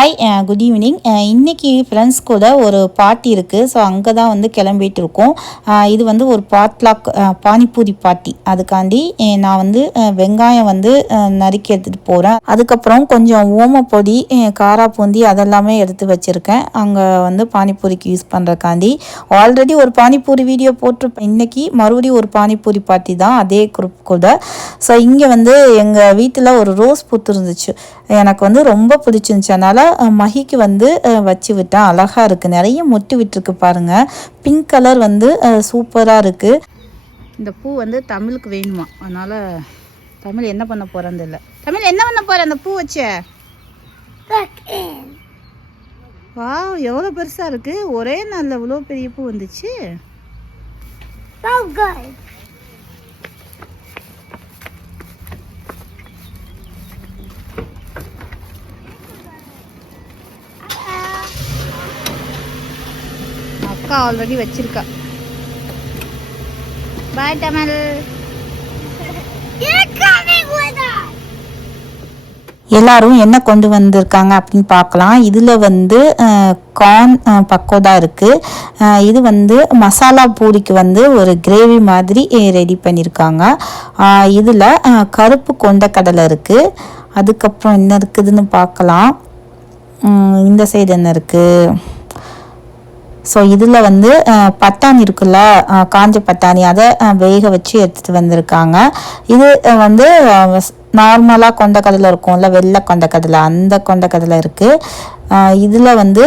Hi good evening இன்றைக்கி friends கூட ஒரு பார்ட்டி இருக்குது ஸோ அங்கே தான் வந்து கிளம்பிட்டு இருக்கோம் uh, இது வந்து ஒரு பாட்லாக் uh, பானிபூரி பார்ட்டி அதுக்காண்டி uh, நான் வந்து வெங்காயம் வந்து நறுக்கி எடுத்துகிட்டு போகிறேன் அதுக்கப்புறம் கொஞ்சம் ஓமப்பொடி காராப்பூந்தி அதெல்லாமே எடுத்து வச்சுருக்கேன். அங்கே வந்து பானிபூரிக்கு யூஸ் பண்ணுறக்காண்டி ஆல்ரெடி ஒரு பானிபூரி வீடியோ போட்டிருப்பேன். இன்றைக்கி மறுபடியும் ஒரு பானிபூரி பார்ட்டி தான் அதே குரூப் கூட. ஸோ இங்கே வந்து எங்கள் வீட்டில் ஒரு ரோஸ் பூத்து இருந்துச்சு எனக்கு வந்து ரொம்ப பிடிச்சிருந்துச்சு. அதனால் அஹ், மஹிக்கு வந்து வச்சு விட்டேன் அழகாக இருக்குது நிறைய மொட்டு விட்டுருக்கு பாருங்கள் பிங்க் கலர் வந்து சூப்பராக இருக்குது இந்த பூ வந்து தமிழுக்கு வேணுமா? அதனால் தமிழ் என்ன பண்ண போகிறேன்னு இல்லை தமிழ் என்ன பண்ண போகிற அந்த பூ வச்ச. வா எவ்வளோ பெருசாக இருக்குது ஒரே நாளில் இவ்வளோ பெரிய பூ வந்துச்சு. அக்கா ஆல்ரெடி வச்சிருக்கா. பாய் us. எல்லாரும் என்ன கொண்டு வந்திருக்காங்க அப்படின்னு பார்க்கலாம். இதில் வந்து கார்ன் பக்கோடா இருக்குது இது வந்து மசாலா பூரிக்கு வந்து ஒரு கிரேவி மாதிரி ரெடி பண்ணியிருக்காங்க இதில் கருப்பு கொண்டக்கடலை இருக்குது அதுக்கப்புறம் என்ன இருக்குதுன்னு பார்க்கலாம். இந்த சைடு என்ன இருக்குது ஸோ இதில் வந்து பட்டாணி இருக்குல்ல காஞ்ச பட்டாணி அதை வேக வச்சு எடுத்துகிட்டு வந்திருக்காங்க. இது வந்து நார்மலாக கொண்டக்கடலை இருக்கும்ல வெள்ளை கொண்டக்கடலை அந்த கொண்டக்கடலை இருக்குது இதில் வந்து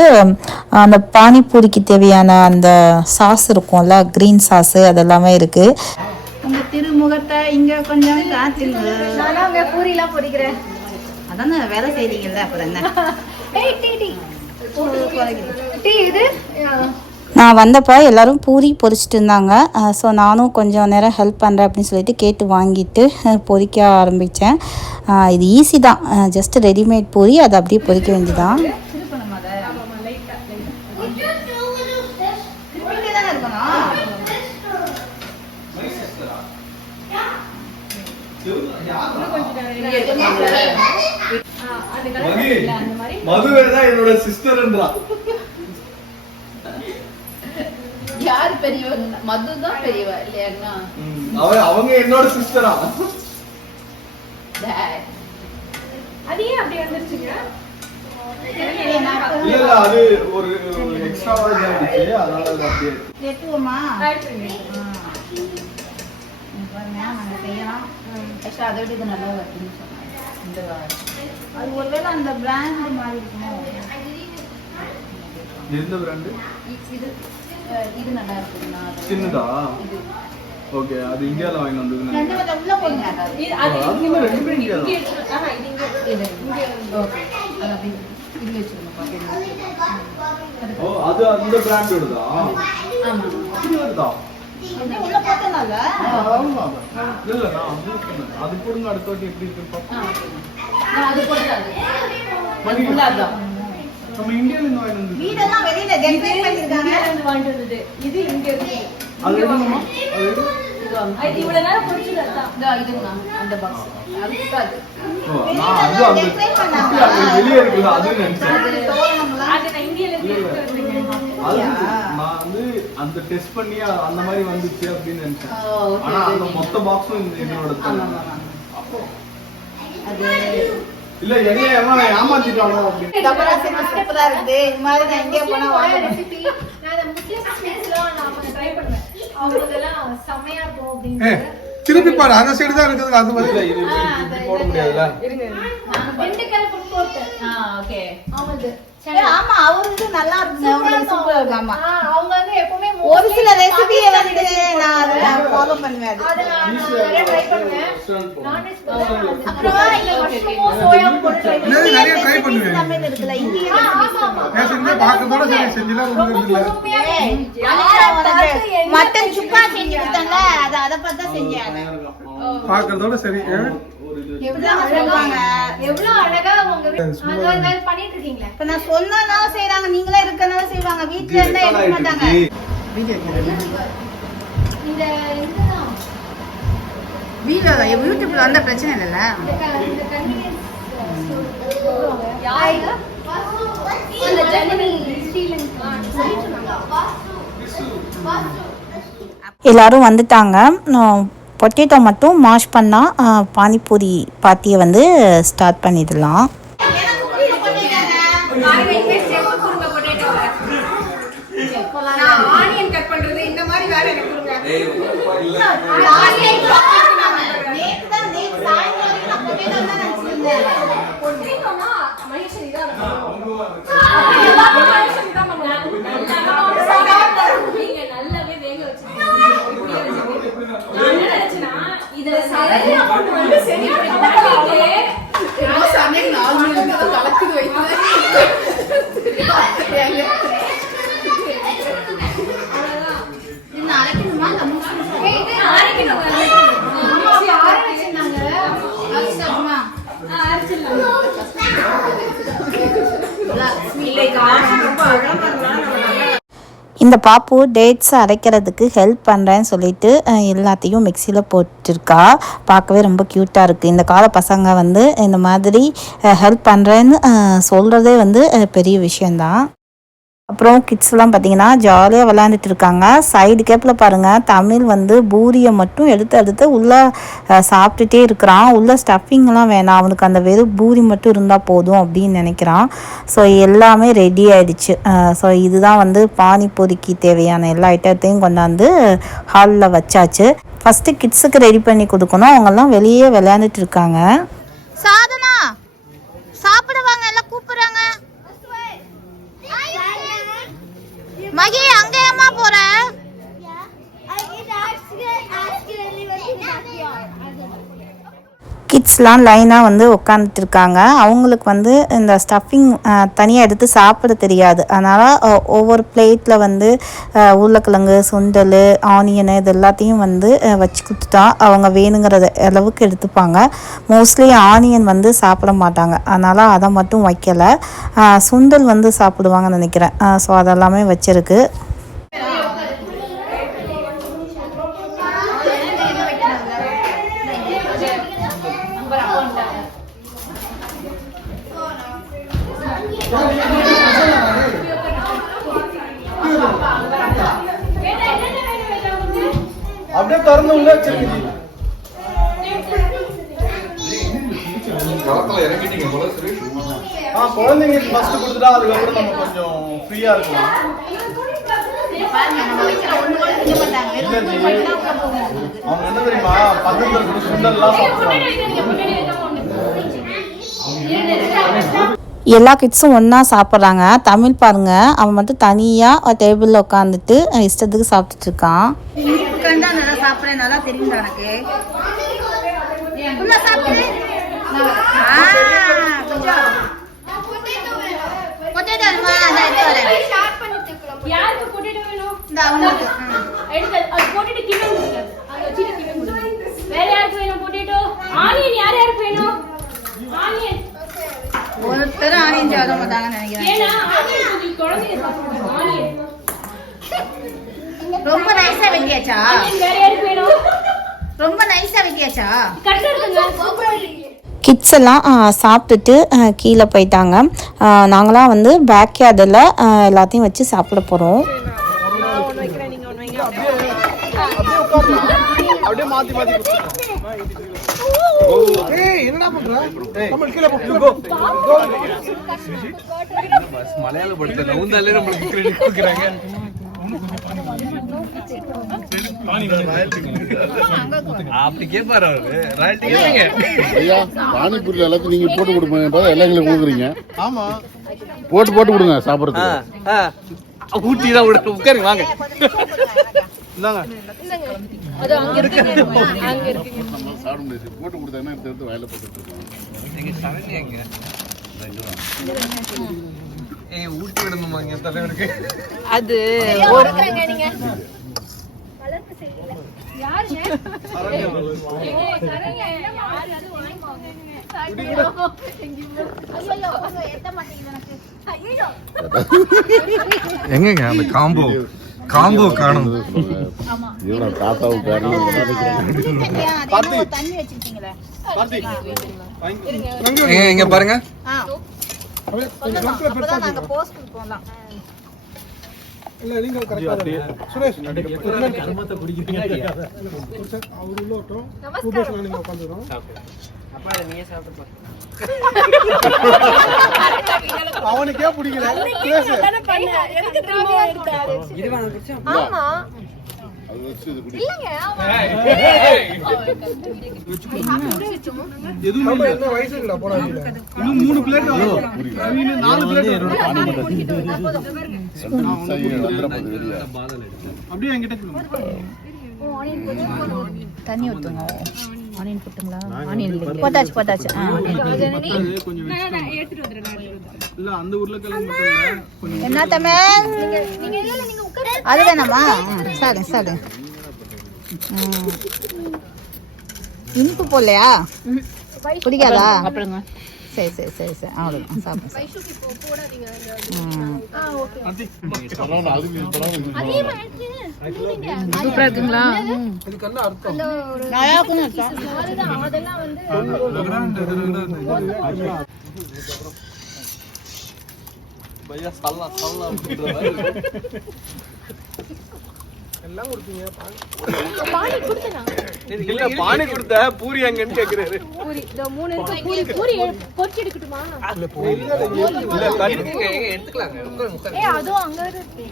அந்த பானிபூரிக்கு தேவையான அந்த சாஸ் இருக்கும்ல க்ரீன் சாஸு அதெல்லாமே இருக்குது உங்கள் திருமுகத்தை இங்கே கொஞ்சம் பூரிலாம் பொரிக்கிறேன் அதானே வேலை செய்றீங்கல்ல அப்புறம் என்ன? நான் வந்தப்போ எல்லாரும் பூரி பொரிச்சிட்டு இருந்தாங்க. ஸோ நானும் கொஞ்சம் நேரம் ஹெல்ப் பண்ணுறேன் அப்படின்னு சொல்லிட்டு கேட்டு வாங்கிட்டு பொறிக்க பொரிக்க ஆரம்பித்தேன் இது ஈஸி தான். ஜஸ்ட் ரெடிமேட் பூரி அதை அப்படியே பொரிக்க வேண்டியதான் மகி, மதுவே தான் என்னோட சிஸ்டர்ன்றா யார் பெரியவங்க மது தான் பெரியவ இல்லையாங்கண்ணா? அவ அவங்க என்னோட சிஸ்டரா அது ஏன் அப்படி வந்துருச்சுங்க? இல்ல இல்ல அது ஒரு எக்ஸ்ட்ரா வாய்ஸ் ஆயிடுச்சு அதனால அது அப்படியே செய்யலாம். ஆக்சுவலாக அதை விட இது நல்லா வருதுன்னு சொன்னாங்க. இந்த அது ஒருவேளை அந்த பிராண்ட் மாதிரி இருக்குமோ? எந்த பிராண்டு இது இது நல்லா இருக்குங்கண்ணா அது- சின்னதா? இது. ஓகே அது இந்தியால வாங்கி வந்ததுன்னு ரெண்டு நினைக்கிறேன். கொஞ்சம் உள்ள போடுங்க. இது அது அது இங்க ரெண்டு இங்க இந்தியா தான். இருக்கு. ஆஹா, இது இங்க இது ஓகே அது அப்படி இது வச்சுருங்க. பார்த்து ஓ அது அந்த பிராண்ட் வருதா? அப்படியே உள்ள போட்டனால ஆமா. இல்ல இல்ல நான் அது சொன்னேன். அது போடுங்க அடுத்த வாட்டி எப்படி இருக்குன்னு பார்ப்போம். ஆ ஓகே. நான் அது போட்டு அது மணி, ஃபுல்லாக அதுதான் நம்ம இந்தியால இருந்து வாங்கி வந்தது வீடெல்லாம் வெளியில டெக்கரேட் பண்ணிருக்காங்க இந்தியால இருந்து வாங்கிட்டு வந்தது. இது இங்க இருக்கு. அது எடுக்கணுமா அது எடு. இது அது இவ்வளவு நேரம் பொரிச்சது அதான். இதோ இதுங்கண்ணா அந்த பாக்ஸ் அது. அது வெளியே அது நினைச்சேன். நான் வந்து அந்த டெஸ்ட் பண்ணி அந்த மாதிரி வந்துச்சு அப்படின்னு நினைச்சேன். ஆனா அந்த. மொத்த பாக்ஸும் இந்த. அது இல்ல என்ன எவன் ஏமாத்திட்டானோ அப்படின்னு. இருக்குது இது மாதிரி நான் எங்கேயோ போனா வாங்கணும் ரெசிபி நான் அந்த முஸ்லிம் ஸ்வீட்ஸ்லாம் நான் ட்ரை பண்ணுவேன். அவங்களுக்கெல்லாம் செமையா இருக்கும் அப்படின்னு திருப்பி பாரு அந்த சைடு தான் இருக்குது அது இல்ல வந்து போட முடியாதுல்ல? திண்டுக்கல் ஃபுட் கோர்ட் ஆ ஓகே. அவங்களது ஏய், ஆமா அவரு இது நல்லா இருக்கு ஆமா. ஆ, அவங்க வந்து எப்பவுமே ஒரு சில ரெசிபியை வந்து நான் ஃபாலோ பண்ணுவேன். நிறைய ட்ரை இருந்துச்சு. மட்டன் சுக்கா செஞ்சு கொடுத்தேன்ல அதை பார்த்து செஞ்சேன் பார்க்கறதோட சரி இப்ப நான் சொன்னனால செய்றாங்க நீங்களே இருக்கனால செய்வாங்க. வீட்ல இது இருந்தா எடுக்க மாட்டாங்க. இந்த யூடியூப்ல வந்த பிரச்சனை இல்லைல்ல? எல்லாரும் வந்துட்டாங்க. பொட்டேட்டோ மட்டும் மாஷ் பண்ணால் பானிபூரி பார்ட்டியை வந்து ஸ்டார்ட் பண்ணிடலாம். ஆனியன் கட் பண்றது இந்த மாதிரி வேலை எனக்கு கொடுங்க பொட்டேட்டோனா மனுஷன் இதான் நீங்க நல்லாவே வேக வச்சிருக்கீங்க. இப்படியே வச்சிருக்கீங்க. நான் என்ன நினைச்சேன்னா, இதுல சரியா கொண்டு வந்து சரியா பண்ணிட்டு, என்னமோ சமையல் நாலு மணிக்கு இந்த பாப்பு டேட்ஸ் அரைக்கிறதுக்கு ஹெல்ப் பண்ணுறேன்னு சொல்லிட்டு எல்லாத்தையும் மிக்சியில் போட்டிருக்கா. பார்க்கவே ரொம்ப க்யூட்டாக இருக்குது இந்த கால பசங்க வந்து இந்த மாதிரி ஹெல்ப் பண்ணுறேன்னு சொல்கிறதே வந்து பெரிய விஷயந்தான் அப்புறம் கிட்ஸ்லாம் பார்த்தீங்கன்னா ஜாலியாக விளாண்டுட்டு இருக்காங்க. சைடு கேப்பில் பாருங்கள் தமிழ் வந்து பூரியை மட்டும் எடுத்து எடுத்து உள்ளே சாப்பிட்டுட்டே இருக்கிறான். உள்ளே ஸ்டஃபிங்லாம் வேணாம். அவனுக்கு அந்த வெறும் பூரி மட்டும் இருந்தால் போதும் அப்படின்னு நினைக்கிறான். ஸோ எல்லாமே ரெடி ஆயிடுச்சு. ஸோ இதுதான் வந்து பானிபூரிக்கு தேவையான எல்லா ஐட்டத்தையும் கொண்டாந்து ஹாலில் வச்சாச்சு. ஃபஸ்ட்டு கிட்ஸுக்கு ரெடி பண்ணி கொடுக்கணும். அவங்கெல்லாம் வெளியே விளையாண்டுட்டு இருக்காங்க. சாதனா சாப்பிடுவாங்க எல்லாம் கூப்பிடுறாங்க. மகி அங்க ஏமா போற? கிட்ஸ்லாம் லைனாக வந்து உட்காந்துட்டு இருக்காங்க அவங்களுக்கு வந்து இந்த ஸ்டஃபிங் தனியாக எடுத்து சாப்பிட தெரியாது. அதனால் ஒவ்வொரு பிளேட்டில் வந்து உருளைக்கிழங்கு சுண்டல் ஆனியனு இது எல்லாத்தையும் வந்து வச்சு கொடுத்துட்டா அவங்க வேணுங்கிறத அளவுக்கு எடுத்துப்பாங்க. மோஸ்ட்லி ஆனியன் வந்து சாப்பிட மாட்டாங்க. அதனால் அதை மட்டும் வைக்கலை. சுண்டல் வந்து சாப்பிடுவாங்கன்னு நினைக்கிறேன். ஸோ அதெல்லாமே வச்சுருக்கு. அப்படியே திறந்து உள்ள வச்சிருக்கீங்க. களத்துல இறங்கிட்டீங்க போல சுரேஷ். ஆ குழந்தைங்களுக்கு ஃபர்ஸ்ட் கொடுத்துட்டா அதுக்கப்புறம் நம்ம கொஞ்சம் ஃப்ரீயா இருக்கலாம். இல்ல ஜி அவங்க என்ன தெரியுமா? பக்கத்துல இருக்கிற சுண்டல்லாம் சாப்பிடுறாங்க எல்லா கிட்ஸும் ஒன்றா சாப்பிட்றாங்க. தமிழ் பாருங்க. அவன் மட்டும் தனியாக டேபிளில் உட்காந்துட்டு இஷ்டத்துக்கு சாப்பிட்டுட்டு இருக்கான். சாப்பிட நல்லா தெரியும்டா எனக்கு உள்ள சாப்பிடு ஆ, கொஞ்சம். potato வேணுமா? இந்தா எடுத்து வரேன். யாருக்கு potato வேணும்? இந்தா அவங்களுக்கு. ம். எடுத்து அது போட்டுட்டு கிட்ட கொடுங்க. அதை வச்சுட்டு கிட்ட கொடுங்க. வேற யாருக்கு வேணும் potato? ஆனியன் யார் யாருக்கு வேணும்? ஆனியன். ஒருத்தரும் ஆனியன் சாப்பிட மாட்டாங்கன்னு நினைக்கிறேன் ஏன்னா ஆனியன் கொஞ்சம் குழந்தைங்க சாப்பிடுவாங்க. ஆனியன். ரொம்ப நைஸா வெட்டியாச்சா? ரொம்ப நைஸா வெட்டியாச்சா. கிட்ஸ் எல்லாம் சாப்பிட்டுட்டு கீழே போயிட்டாங்க. நாங்களாம் வந்து பேக் யார்டில் எல்லாத்தையும் வச்சு சாப்பிட போகிறோம் மலையாள படத்தை நவுந்தாலே நம்மளுக்கு கிரெடிட் கொடுக்குறாங்க. அப்படி கேட்பாரு அவரு. கேட்பாங்க ஐயா பானிபூரியில் எல்லாத்தையும் நீங்க போட்டு கொடுப்பீங்க. பார்த்தா எல்லாம் எங்களுக்கு கொடுக்குறீங்க. ஆமா. போட்டு போட்டு கொடுங்க சாப்பிட்றதுக்கு. ஊட்டி தான் விட உட்காருங்க வாங்க. இந்தாங்க. நம்ம சாப்பிட முடியாது. போட்டு கொடுத்தாங்கன்னா எடுத்து எடுத்து வயலில் போட்டு எங்க எங்க ஏய் ஊட்டி விடணுமா இங்க தலைவருக்கு? எங்கங்க அந்த காம்போ? காம்போ காணும். இவ்வளோ தாத்தாவும் எங்க இங்க பாருங்க. அப்பதான் நாங்க போஸ்ட் போலாம் இல்ல நீங்க கரெக்டா சுரேஷ் அவர் உள்ள விட்டோம் உபேஷ் நீங்க உட்காந்துரும் அவனுக்கே பிடிக்கல. சுரேஷ். ஆமா. அது வச்சு இது குடி இல்லைங்க அவன் எதுவுமே இல்ல. வயசு இல்ல போடா இன்னும் மூணு பிளேட் வரும். நவீன் நாலு பிளேட் அப்படியே என்கிட்ட கொடுங்க. தண்ணி ஊத்துங்க. ஆனியன் போட்டுங்களா ஆனியன் போட்டாச்சு போட்டாச்சு. கொஞ்சம் என்ன தமிழ் அது வேணாமா? சாடு ம். இனிப்பு போடலையா? பிடிக்காதா? அப்படிங்க சரி சரி சரி சரி அவ்வளோதான் சாப்பிடுங்க ம் ஆண்டி, பரவாயில்ல அதுக்கு பரவாயில்ல சூப்பரா இருக்குங்களா நல்லா. பையா சல்லாம் எல்லாம் இல்ல பானி கொடுத்த பூரி எங்கன்னு கேக்குறாரு. பூரி இந்த மூணு இருக்கு. பூரி பூரி எடு- பொரிச்சு எடுக்கட்டுமா? இல்ல கட்டுங்க எடுத்துக்கலாங்க. ஏ அதுவும் அங்க இருக்கு.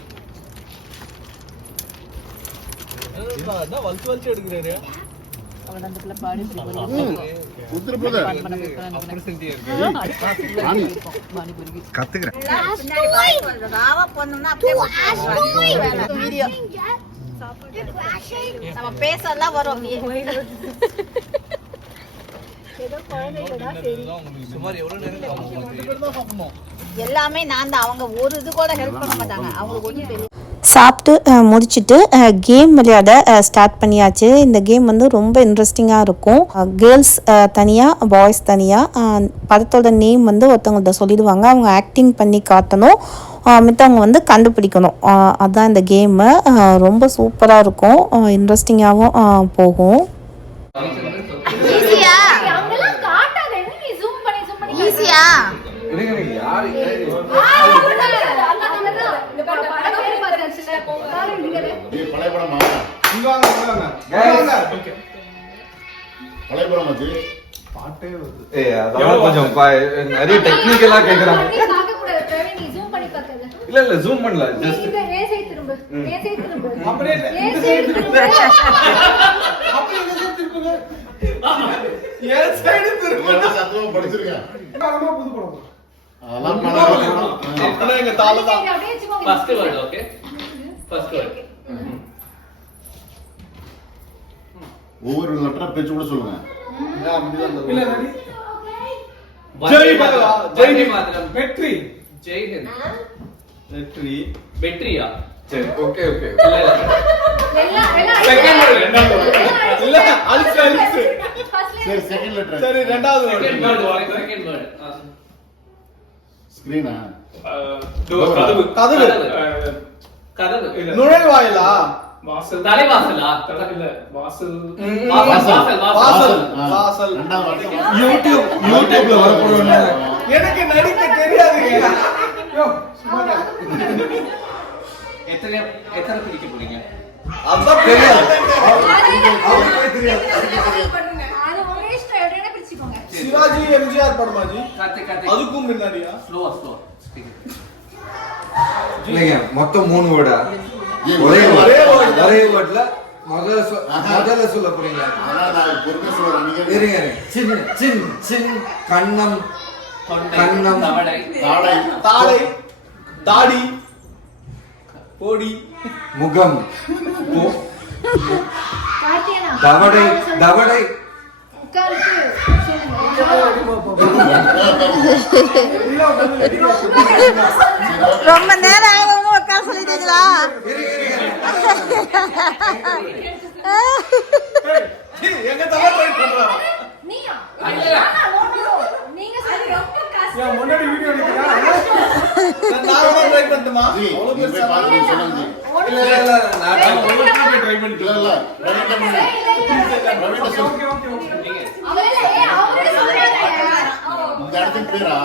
அதான் வலிச்சு வலிச்சு எடுக்கிறாரு? அப்புறம் செஞ்சியா இருக்கு? நம்ம பேசலாம் வரும். அப்படியே. சுமார் எவ்வளவு நேரம் ஆகும்? உங்களுக்கு? எல்லாமே நான் தான். அவங்க ஒரு இது கூட ஹெல்ப் பண்ண மாட்டாங்க. அவங்களுக்கு ஒன்றும் தெரியும் சாப்பிட்டு முடிச்சிட்டு கேம் விளையாட ஸ்டார்ட் பண்ணியாச்சு. இந்த கேம் வந்து ரொம்ப இன்ட்ரெஸ்டிங்காக இருக்கும். கேர்ள்ஸ் தனியாக பாய்ஸ் தனியாக படத்தோட நேம் வந்து ஒருத்தவங்கள்ட்ட சொல்லிடுவாங்க. அவங்க ஆக்டிங் பண்ணி காட்டணும். மித்தவங்க வந்து கண்டுபிடிக்கணும். அஹ், அதான் இந்த கேமு ரொம்ப சூப்பராக இருக்கும். இன்ட்ரெஸ்டிங்காகவும் போகும். ஈஸியா அங்கெல்லாம் காட்டாத என்ன நீ ஜூம் பண்ணி ஜூம் பண்ணி ஈஸியா இந்த படம் படம் பேரு பார்த்தாச்சுல போங்க இது பழைய படமா இங்க வாங்க இங்க வாங்க இங்க வாங்க. Okay. பழைய படம் அது பாட்டே வருது. ஏய் அதெல்லாம் கொஞ்சம் ப- நிறைய டெக்னிக்கலா கேக்குறாங்க. நீ பார்க்க கூடாது பிரவீன் நீ ஜூம் பண்ணி பார்த்தல இல்ல இல்ல ஜூம் பண்ணல நீ ஜஸ்ட் ரேசை திரும்ப. ரேசை திரும்ப. அப்படியே ரேசை திரும்ப. அப்படியே இந்த side திருப்புங்க. என் side திருப்பு. இதெல்லாம் சத்தமா படிச்சிருக்கேன். காலமா புது படம். அதெல்லாம் படம். ஆனா எங்க தாள தான் அப்படியே வச்சுக்கோங்க. First word okay first word ஒவ்வொரு லெட்டரா பேச்சு கூட சொல்லுங்க. இல்ல நடி ஜெய் பகவா, ஜெய் ஜெய் மாத்திரம் வெற்றி. ஜெய் ஹிந்த். வெற்றி. வெற்றியா? சரி ஓகே ஓகே. இல்ல ரெண்டாவது சரி செகண்ட் லெட்டர் சரி ரெண்டாவது. செகண்ட் வேர்ட் செகண்ட் வேர்ட் ஸ்கிரீனா கதவு. கதவு. கதவு. நுழைவாயிலா? தலைவாசலா? இல்ல வாசல். வாசல் வாசல். வாசல் ஆ. வாசல். ரெண்டாவது வாட்டி யூடியூப் யூடியூப்ல வரப்போறோம் எனக்கு நடிக்க தெரியாதுங்க யோ, சும்மா இரு. எத்தனை எத்தனை பிடிக்க போறீங்க? அதான் தெரியாது. சிவாஜி எம்ஜிஆர் படமாஜி. அதுக்கும் முன்னாடியா ஸ்லோவா மொத்தம் மூணு வேர்டா? ஒரே ஒரே வேர்ட்ல முதல்ல சொ- முதல்ல சொல்ல போறீங்க அதான் நான் பொறுமையா சொல்றேன் நீங்க இருங்க இருங்க. சின் சின் சின் கண்ணம் கண்ணம். தவடை. தாடை. தாடை. தாடி. போடி. முகம். தவடை தவடை. ரொம்ப நேரம் என் முன்னாடி வீடியோ ட்ரை சொல்லுங்க ஜி இல்ல இல்ல நான் ட்ரை பண்ணிட்டு இல்ல இல்ல இந்த இடத்துக்கு பேரா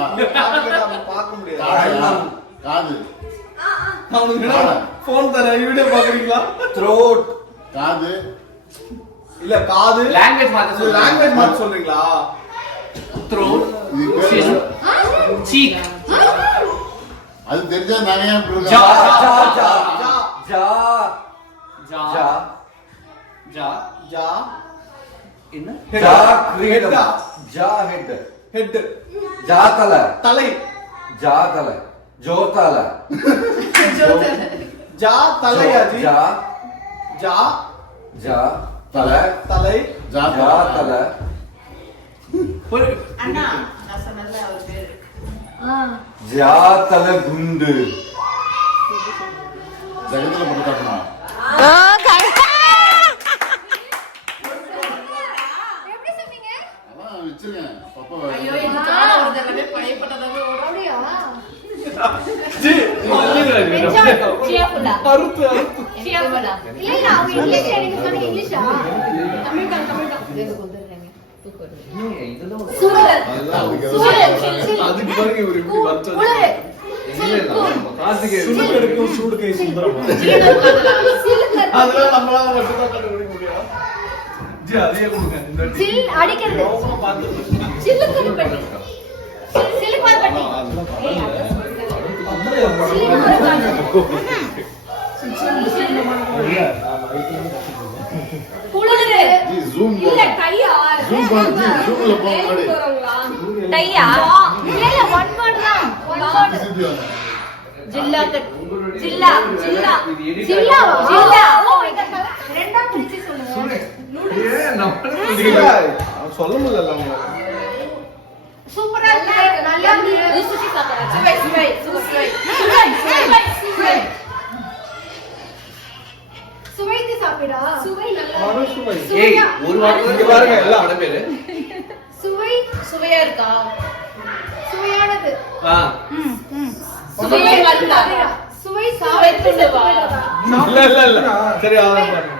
பார்க்க முடியாது. காதா? காது அவனுக்கு போன் தர வீடியோ பாக்குறீங்களா throat காது இல்ல காது லாங்குவேஜ் மாத்த சொல்லுங்க லாங்குவேஜ் மாத்த சொல்றீங்களா த்ரோட் இது பேரு சீக் அது தெரிஞ்சா நிறைய ja ja ja ja ஜா ja ஜா ஜா என்ன ja create Head. ja head head ja tala தலை ja tala jo tala ஜா தலையா ஜி ஜா ja tala தலை ja tala ஒரு அண்ணா நான் சொன்னது அவர் பேரு ja tala gundu ஜகத்துல போட்டு காட்டணும் எப்படி சொன்னீங்க அதான் வச்சிருக்கேன் பப்பா ஐயோ இது காண ஒரு தடவை பழையப்பட்டதாக ஓடும் அப்படியா ஜி சியாஃபுல்லா அறுத்து அறுத்து சியாஃபுல்லா இல்ல இல்ல அவங்க இங்கிலீஷ் எனக்கு சொன்ன இங்கிலீஷா தமிழ் தான் தமிழ் தான் வேக கொண்டுறாங்க தூக்குறது சூழல் அதெல்லாம் அதுக்கு சூழல் அதுக்கு பாருங்க இவர் இப்படி வச்சது உலரு சுடுகடுக்கும் சூடு கை சுந்தரம் சிலுக்கு அதெல்லாம் நம்மளால மட்டும்தான் கண்டுபிடிக்க முடியும் சில் அடிக்கிறது யோகமா பட்டி சிலுக்கு பட்டி. ஏய், ஜில்லா ஜில்லா ஜில்லா ஜில்லா. ஓ இந்த ரெண்டாம் பிரிச்சு சொல்லுங்க சொல்ல முடியல அவங்க சூப்பரா இருக்கு நல்லா இருக்கு. சுவை சுவை சுவை சுவை சுவை சுவைத்து சாப்பிடா சுவை நல்லா அறுசுவை ஏய் ஒரு வாரம் இங்க பாருங்க எல்லாம். படம் பேரு சுவை? சுவையா இருக்கா? சுவையானது. ஆ. சுவை சுவைத்து சாப்பிட்டு வா. இல்ல இல்ல இல்ல. சரி அதான் பாருங்க.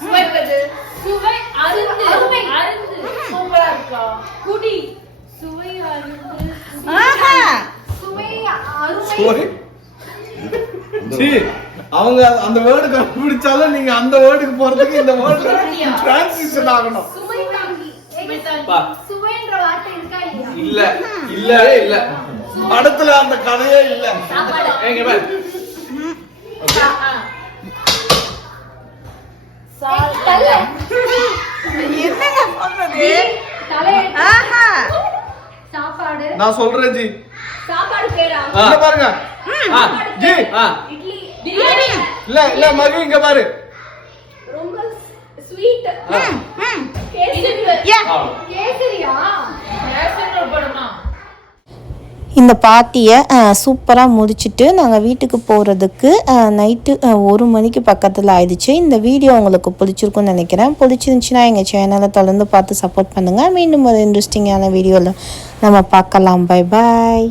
சுவைப்பது சுவை அருந்து. அருந்து சூப்பரா இருக்கா? குடி. அவங்க அந்த வேர்டு கண்டுபிடிச்சாலும் நீங்க அந்த வேர்டுக்கு போறதுக்கு இந்த வேர்டு டிரான்சிஷன் ஆகணும். இல்ல இல்லவே இல்ல. படத்துல அந்த கதையே இல்ல. தலை சாப்பாடு நான் சொல்றேன் ஜி. சாப்பாடு பேரா. இங்க பாருங்க. ஜி. இட்லி பிரியாணி? இல்ல இல்ல மகி இங்க பாரு. ரொம்ப ஸ்வீட் கேசரியா? நேஷனல் படமா இந்த பார்ட்டியை சூப்பராக முடிச்சுட்டு நாங்கள் வீட்டுக்கு போகிறதுக்கு நைட்டு ஒரு மணிக்கு பக்கத்தில் ஆயிடுச்சு. இந்த வீடியோ உங்களுக்கு பிடிச்சிருக்குன்னு நினைக்கிறேன். பிடிச்சிருந்துச்சின்னா எங்கள் சேனலை தொடர்ந்து பார்த்து சப்போர்ட் பண்ணுங்கள் மீண்டும் ஒரு இன்ட்ரெஸ்டிங்கான வீடியோவில் நம்ம பார்க்கலாம். Bye bye